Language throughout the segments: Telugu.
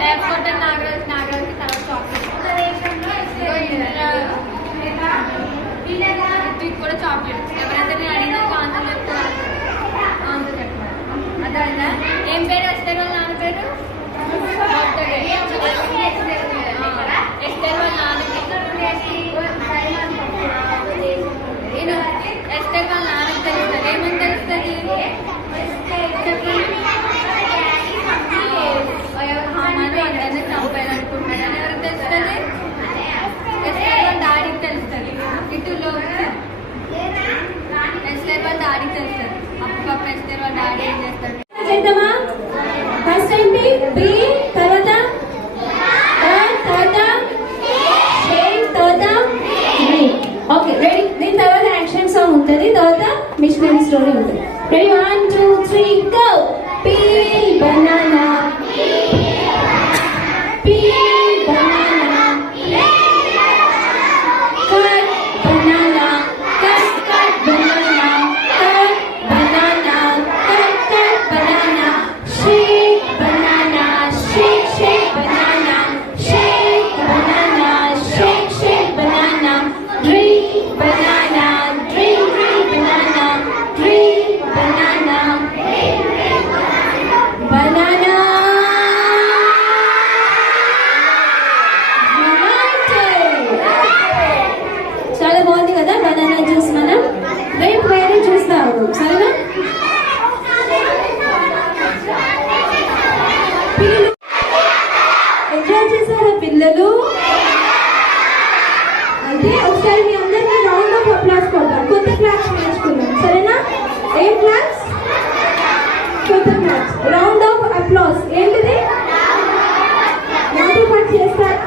లేకపోతే నాగరాజు తర్వాత చాక్లెట్ కూడా చాక్లెట్. ఎవరైతే నేను అడిగినా ఆన్సర్ చెప్తారు, ఆన్సర్ చెప్పాలి. అర్థమైందా? ఏం పేరు వస్తే వాళ్ళ నాన్న పేరు? ఎస్టర్ వాళ్ళ నాన్న ఎస్టర్ వాళ్ళ నాన్నకి తెలుస్తుంది. ఏమని తెలుస్తుంది? హామాను అందరినీ చంపాలనుకుంటున్నాడని ఎవరికి తెలుస్తుంది? ఎస్టర్ వాళ్ళ డాడీకి తెలుస్తుంది. ఇటులో ఎస్టర్ వాళ్ళ డాడీకి తెలుస్తుంది. అప్పుడు ఎస్టర్ వాళ్ళ డాడీ ఏం చేస్తాడు? చేద్దామా? ఫస్ట్ ఏంటి? బి, తర్వాత ఓకే రెడీ. దీని తర్వాత యాక్షన్ సాంగ్ ఉంటుంది, తర్వాత మిషనరీ స్టోరీ ఉంటుంది. Ready? 1 2 3 go. Peel banana, peel banana, cut banana, cut cut banana, cut banana, cut cut banana, shake banana, shake shake banana, shake banana, shake shake banana, drink banana, drink banana, drink banana, banana. చాలా బాగుంది కదా బనానా జ్యూస్. మనం రేపు వేరే జ్యూస్ తాగుదాం, సరేనా? ఎంజాయ్ చేశారా పిల్లలు? అయితే ఒకసారి మీ అందరినీ రౌండ్ ఆఫ్ అప్లాస్ కొడతాం. కొత్త క్లాస్ నేర్చుకుందాం, సరేనా? ఏం క్లాస్? కొత్త క్లాస్. రౌండ్ ఆఫ్ అప్లాస్ ఏంటిది? నాటి పాటు చేస్తారు.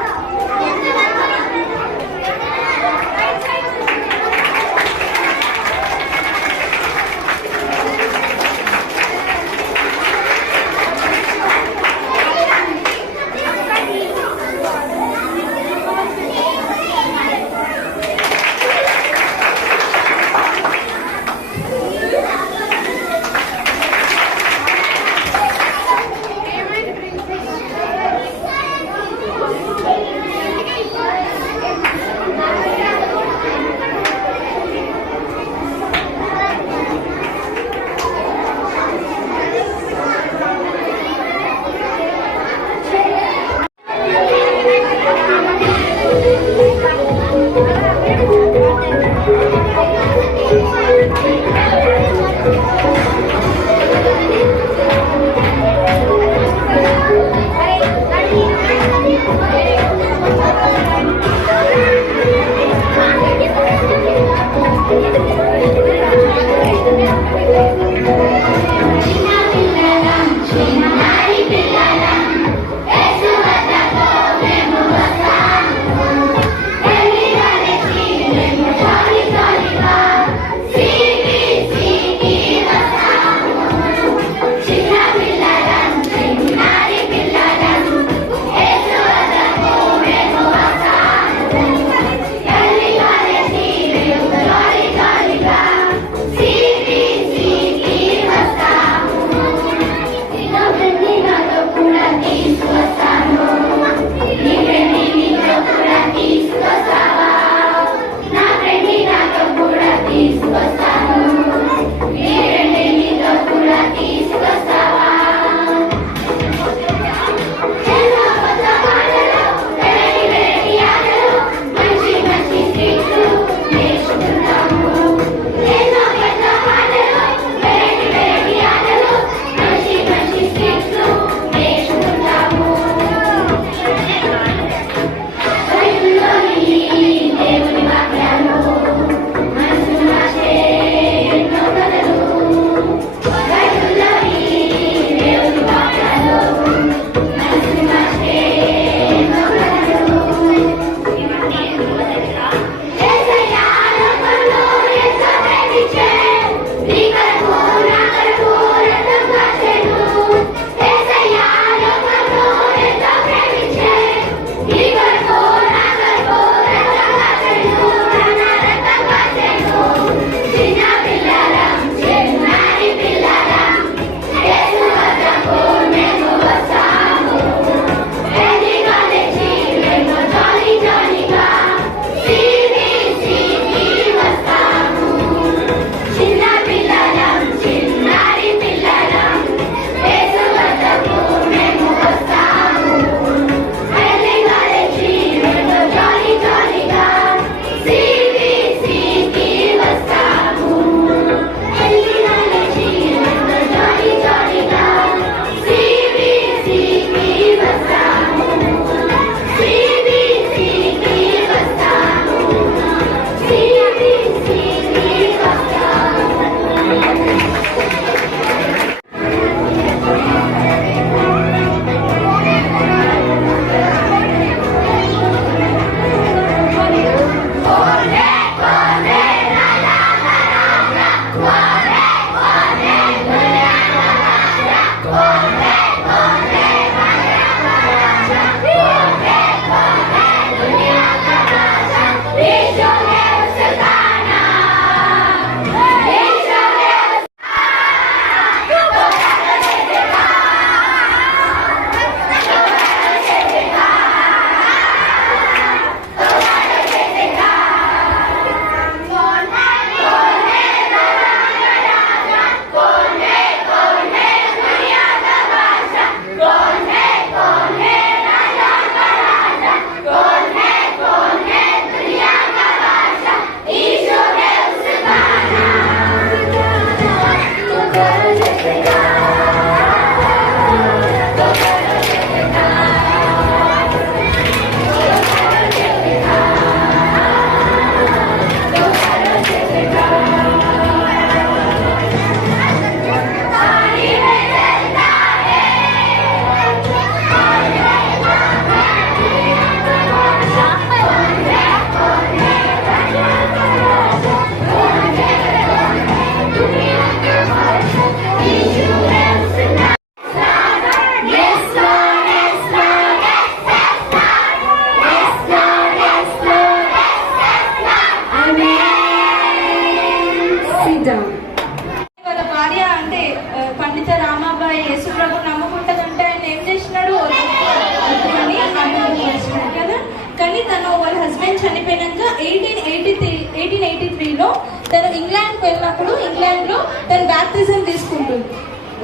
1883లో తను ఇంగ్లాండ్కి వెళ్ళినప్పుడు ఇంగ్లాండ్లో తను బ్యాప్టిజం తీసుకుంటుంది.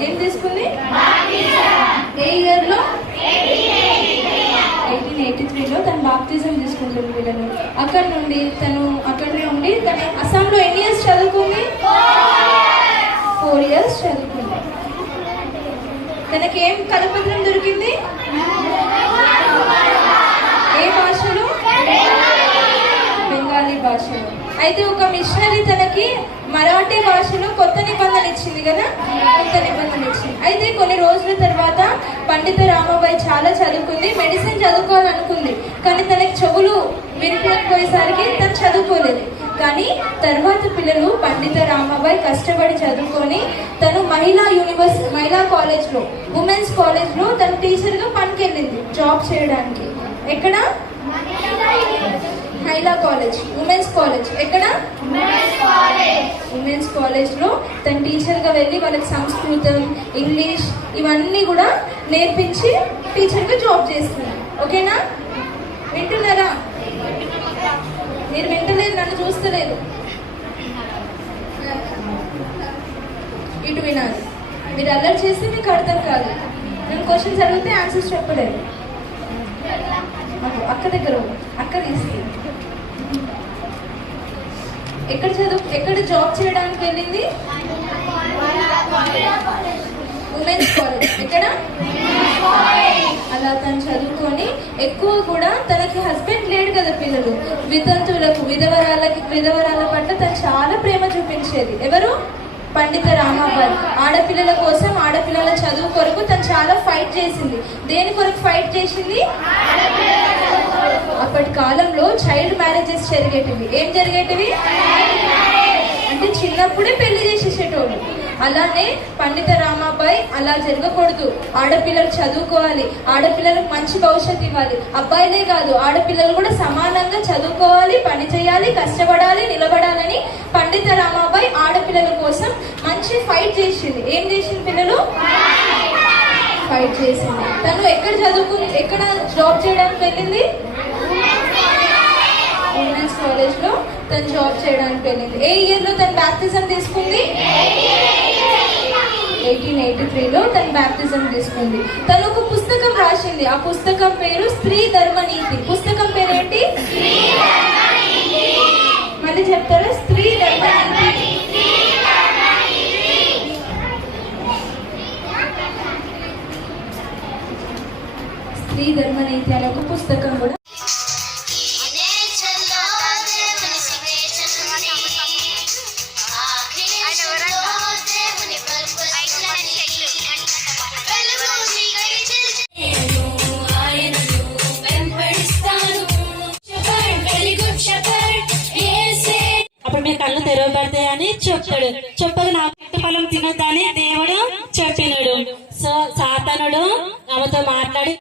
ఏం తీసుకుంది? ఏ ఇయర్లో? 1883లో తను బాప్తిజం తీసుకుంటుంది వీళ్ళని. అక్కడి నుండి తను అస్సాంలో ఎన్ని ఇయర్స్ చదువుకుంది? 4 ఇయర్స్ చదువుకుంది. తనకి ఏం కరపత్రం దొరికింది? ఏ భాషలో? బెంగాలీ భాషలో. అయితే ఒక మిషనరీ తనకి మరాఠీ భాషలో కొత్త నిబంధన ఇచ్చింది కదా, కొత్త నిబంధన ఇచ్చింది. అయితే కొన్ని రోజుల తర్వాత పండిత రామాబాయి చాలా చదువుకుంది, మెడిసిన్ చదువుకోవాలనుకుంది. కానీ తనకి చెవులు వినిపోయేసరికి తను చదువుకోలేదు. కానీ తర్వాత పిల్లలు పండిత రామాబాయి కష్టపడి చదువుకొని తను మహిళా కాలేజ్లో, ఉమెన్స్ కాలేజ్లో తను టీచర్గా పనికెళ్ళింది జాబ్ చేయడానికి. ఎక్కడ? మహిళా కాలేజ్, ఉమెన్స్ కాలేజ్. ఎక్కడ? ఉమెన్స్ కాలేజ్లో తన టీచర్గా వెళ్ళి వాళ్ళకి సంస్కృతం, ఇంగ్లీష్ ఇవన్నీ కూడా నేర్పించి టీచర్గా జాబ్ చేస్తుంది. ఓకేనా? వింటున్నారా? మీరు వింటలేదు, నన్ను చూస్తలేదు. ఇటు వినాలి. మీరు అల్లరి చేస్తే మీకు అర్థం కాదు. నేను క్వశ్చన్స్ అడిగితే ఆన్సర్స్ చెప్పలేదు. అక్క దగ్గర అక్క తీసుకెళ్ళి ఎక్కడ జాబ్ చేయడానికి వెళ్ళింది? Women's college. ఎక్కడ? అలా తను చదువుకొని ఎక్కువ కూడా తనకి హస్బెండ్ లేడు కదా, పిల్లలు వితంతువులకు విధవరాల పట్ల తను చాలా ప్రేమ చూపించేది. ఎవరు? పండిత రామాబాయి. ఆడపిల్లల కోసం, ఆడపిల్లల చదువు కొరకు తను చాలా ఫైట్ చేసింది. దేని కొరకు ఫైట్ చేసింది? అప్పటి కాలంలో చైల్డ్ మ్యారేజెస్ జరిగేటివి. ఏం జరిగేటివి? అంటే చిన్నప్పుడే పెళ్లి చేసేసేటోళ్ళు. అలానే పండిత రామాబాయి అలా జరగకూడదు, ఆడపిల్లలు చదువుకోవాలి, ఆడపిల్లలకు మంచి భవిష్యత్తు ఇవ్వాలి. అబ్బాయిలే కాదు, ఆడపిల్లలు కూడా సమానంగా చదువుకోవాలి, పని చేయాలి, కష్టపడాలి, నిలబడాలని పండిత రామాబాయి ఆడపిల్లల కోసం మంచి ఫైట్ చేసింది. ఏం చేసింది? పిల్లలు ఫైట్ చేసింది. తను ఎక్కడ జాబ్ చేయడానికి వెళ్ళింది? ఉమెన్స్ కాలేజ్ లో తను జాబ్ చేయడానికి వెళ్ళింది. ఏ ఇయర్ లో తను బాప్తిజం తీసుకుంది? 1883లో తను బాప్తిజం తీసుకుంది. తను ఒక పుస్తకం రాసింది. ఆ పుస్తకం పేరు స్త్రీ ధర్మనీతి. పుస్తకం పేరు ఏంటి? మళ్ళీ చెప్తారా? స్త్రీ ధర్మనీతి. స్త్రీ ధర్మనీతి అనే ఒక పుస్తకం కూడా. అప్పుడు మీ కళ్ళు తెరవబడతాయని చెప్తాడు. చెప్పగా నా ఫలం తినొద్దని దేవుడు చెప్పినాడు. సో సాతానుడు ఆమెతో మాట్లాడి